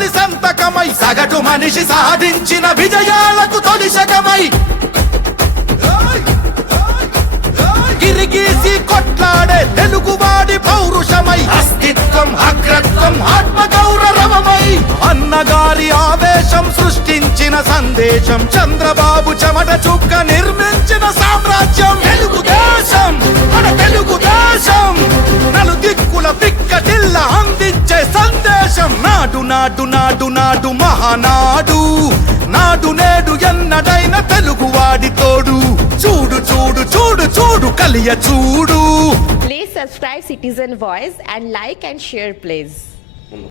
తొలి సంతకమై సగటు మనిషి సాధించిన విజయాలకు తొలి శకమై గిరిగీసి కొట్లాడే తెలుగువాడి పౌరుషమై అస్తిత్వం అగ్రత్వం ఆత్మగౌరవమై అన్నగారి ఆవేశం సృష్టించిన సందేశం చంద్రబాబు చెమట చుక్క నిర్మించిన సామ్రాజ్యం తెలుగుదేశం మన తెలుగుదేశం నలుదిక్కుల పిక్కటిల్ల అందించే సందేశం నాడు నాడు నాడు నాడు మహానాడు నాడు నేడు ఎన్నడైన తెలుగువాడి తోడు చూడు చూడు చూడు చూడు కలియ చూడు. Please subscribe Citizen Voice and like and share please.